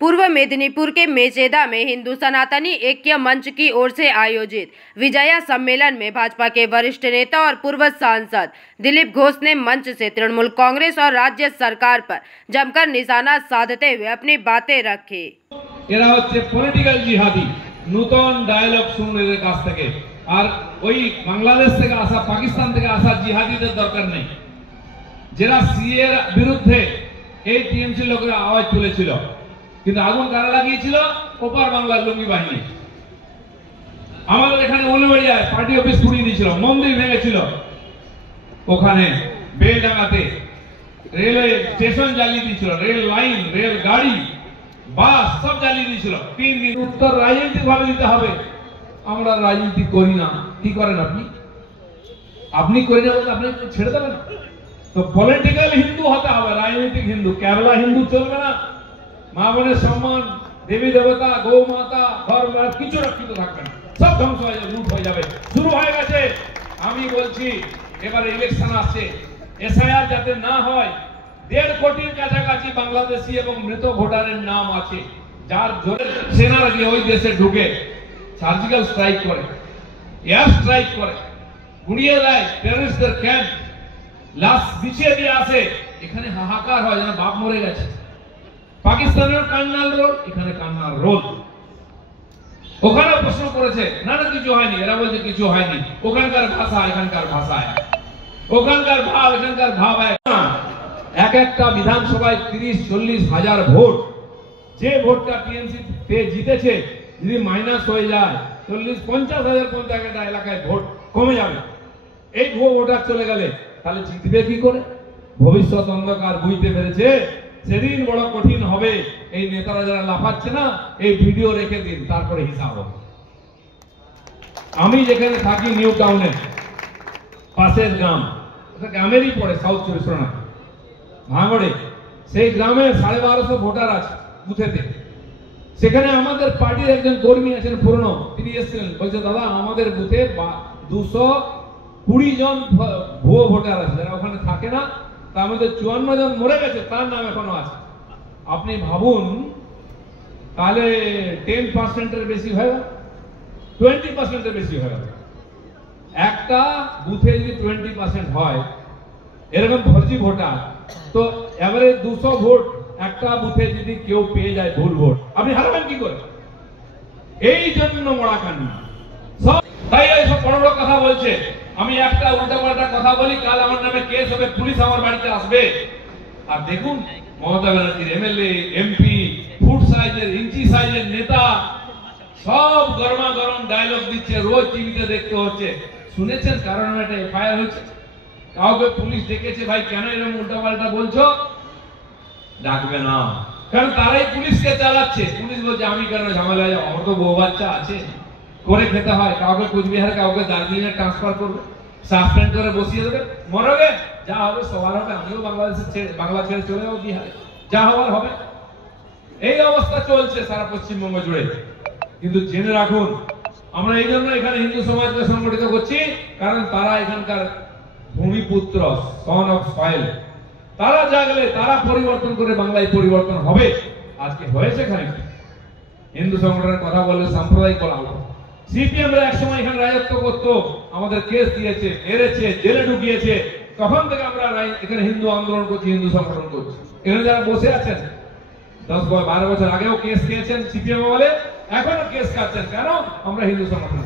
पूर्व मेदिनीपुर के मेचेदा में हिंदू सनातनी ऐक्य मंच की ओर से आयोजित विजया सम्मेलन में भाजपा के वरिष्ठ नेता और पूर्व सांसद दिलीप घोष ने मंच से तृणमूल कांग्रेस और राज्य सरकार पर जमकर निशाना साधते हुए अपनी बातें रखी। এরা হচ্ছে পলিটিক্যাল জিহাদি, নতুন ডায়ালগ শুনুন এদের কাছ থেকে। আর ওই বাংলাদেশ থেকে আসা, পাকিস্তান থেকে আসা জিহাদিদের দরকার নেই। যারা সিএ এর বিরুদ্ধে এই টিএমসি লোকেরা আওয়াজ তুলেছিল, কিন্তু আগুন কারা লাগিয়েছিল? ওপার বাংলার লুঙ্গি বাহিনী। আমাদের এখানে উলুবেড়িয়ায় পার্টি অফিস পুড়িয়ে দিয়েছিল, মন্দির ভেঙেছিল, ওখানে বেলডাঙ্গাতে রেলওয়ে স্টেশন জ্বালিয়ে দিয়েছিল, রেল লাইন, রেল গাড়ি, বাস সব জ্বালিয়ে দিয়েছিল। 3 দিন উত্তর রাজনৈতিক ভাবে দিতে হবে। আমরা রাজনীতি করি না। কি করেন আপনি? আপনি করে যাবেন, আপনি ছেড়ে দেবেন। তো পলিটিক্যাল হিন্দু হতে হবে, রাজনৈতিক হিন্দু। কেবলা হিন্দু চলবে না। মা বোনের সম্মান, দেবী দেবতা, গৌ মাতা, ধর্ম কিছু রক্ষিত থাকবে না, সব ধ্বংস হয়ে যাবে, লুট হয়ে যাবে। শুরু হয়ে গেছে। আমি বলছি এবার ইলেকশন আসছে, এসআইআর যাতে না হয়। 1.5 কোটির কাছাকাছি বাংলাদেশি এবং মৃত ভোটারের নাম আছে, যার জোরে সেনারা গিয়ে ওই দেশে ঢুকে সার্জিক্যাল স্ট্রাইক করে, এয়ার স্ট্রাইক করে, গুড়িয়ে দেয় টেররিস্টদের ক্যাম্প, লাশ বিছিয়ে দিয়ে আসে। এখানে হাহাকার হয় যেন বাপ মরে গেছে। পাকিস্তানের কান্নার রোল, এখানে কান্নার রোল। ওখানে প্রশ্ন করেছে, না না কিছু হয়নি, এরা বলছে কিছু হয়নি। ওখানকার ভাষা এখানকার ভাষা, ওখানকার ভাব এখানকার ভাব এক। এক একটা বিধানসভায় 30-40 হাজার ভোট। যে ভোটটা টিএমসি তে জিতেছে, যদি মাইনাস হয়ে যায় 40-50 হাজার পর্যন্ত একটা এলাকায় ভোট কমে যাবে। এই ভোটার চলে গেলে তাহলে জিতবে কি করে? ভবিষ্যৎ অন্ধকার বুঝতে পেরেছে। সেদিন বড় কঠিন হবে। এই নেতারা যারা লাফাচ্ছে না, এই ভিডিও রেখে দিন, তারপরে হিসাব হবে। আমি যেখানে থাকি নিউ টাউনে, পাশের গ্রাম, এটা গ্রামেরই পড়ে, সাউথ 24 পরগনা ভাঙড়ে। সেই গ্রামে 1250 ভোটার আছে বুথেতে। সেখানে আমাদের পার্টির একজন কর্মী আছেন পুরনো, তিনি এসেছিলেন, বলছে দাদা আমাদের বুথে 220 জন ভুয়ো ভোটার আছে, যারা ওখানে থাকে না। তার মধ্যে 54 জন মরে গেছে, তার নাম এখনো আছে। আপনি ভাবুন, তাহলে 10%-এর বেশি হয়ে গেল, 20%-এর বেশি হয়ে গেল। একটা বুথে যদি 20% হয়, এরকম ফর্জি ভোটার, তো এবারে 200 ভোট একটা বুথে যদি কেউ পেয়ে যায় ভুল ভোট, আপনি হারাবেন কি করে? এই জন্য মরা কান্না সব। তাই এইসব বড় বড় কথা বলছে। আমি একটা উল্টাপাল্টা কথা বলি, কাল আমার নামে কেস হবে, পুলিশ আমার বাড়িতে আসবে। আর দেখুন মমতা ব্যানার্জির এমএলএ, এমপি, ফুট সাইজের, ইঞ্চি সাইজের নেতা সব গরমা গরম ডায়লগ দিচ্ছে, রোজ টিভিতে দেখতে হচ্ছে। শুনেছেন কারণ একটা এফআইআর হয়েছে, কাউকে পুলিশ ডেকেছে, ভাই কেন এরকম উল্টাপাল্টা বলছো? ডাকবে না, কারণ তারাই পুলিশকে চালাচ্ছে। পুলিশ বলছে আমি কেন ঝামেলা, আমার তো বউ বাচ্চা আছে, করে খেতে হয়। কাউকে কুচবিহার, কাউকে দার্জিলিংয়ে ট্রান্সফার করবে, সাসপেন্ড করে বসিয়ে দেবে। মরবে, যা হবে সবার হবে। আমিও বাংলা ছেড়ে চলে যাবো বিহারে, যা হওয়ার হবে। এই অবস্থা চলছে সারা পশ্চিমবঙ্গ জুড়ে। কিন্তু জেনে রাখুন, আমরা এই জন্য এখানে হিন্দু সমাজকে সংগঠিত করছি, কারণ তারা এখানকার ভূমিপুত্র, সন অফ সয়েল। তারা জাগলে, তারা পরিবর্তন করে বাংলায় পরিবর্তন হবে। আজকে হয়েছে খানিকটা। হিন্দু সংগঠনের কথা বললে সাম্প্রদায়িক বলা হলো। সিপিএমরা একসময় এখানে রাজত্ব করতো, আমাদের কেস দিয়েছে, মেরেছে, জেলে ঢুকিয়েছে। তখন থেকে আমরা এখানে হিন্দু আন্দোলন করছি, হিন্দু সংগঠন করছি। এখানে যারা বসে আছেন 10-12 বছর আগেও কেস খেয়েছেন সিপিএম বলে, এখনো কেস খাচ্ছেন। কেন? আমরা হিন্দু সংগঠন।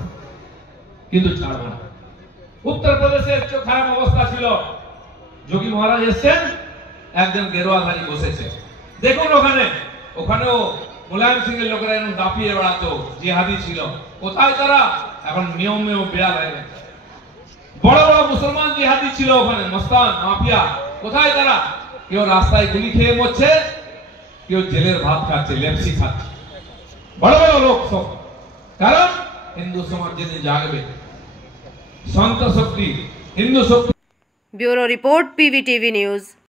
কিন্তু ছাড়বো না। উত্তরপ্রদেশের চেয়ে খারাপ অবস্থা ছিল। যোগী মহারাজ এসছেন, একজন গেরুয়াধারী বসেছে। দেখুন ওখানেও মুলায়ম সিং এর লোকেরা এরকম দাপিয়ে বেড়াতো, জিহাদি ছিল। কোথায় তারা? এখন নিয়মেও বিড়াল হয়ে গেছে। বড় বড় মুসলমান জিহাদি ছিল ওখানে, মস্তান মাফিয়া। কোথায় তারা? কেউ রাস্তায় গুলি খেয়ে মরছে, কেউ জেলের ভাত খাচ্ছে, লেপসি খাচ্ছে। বড় বড় লোক সব। কারণ হিন্দু সমাজ যেদিন জাগবে, সন্ত শক্তি, হিন্দু শক্তি। Bureau report, PVTV news.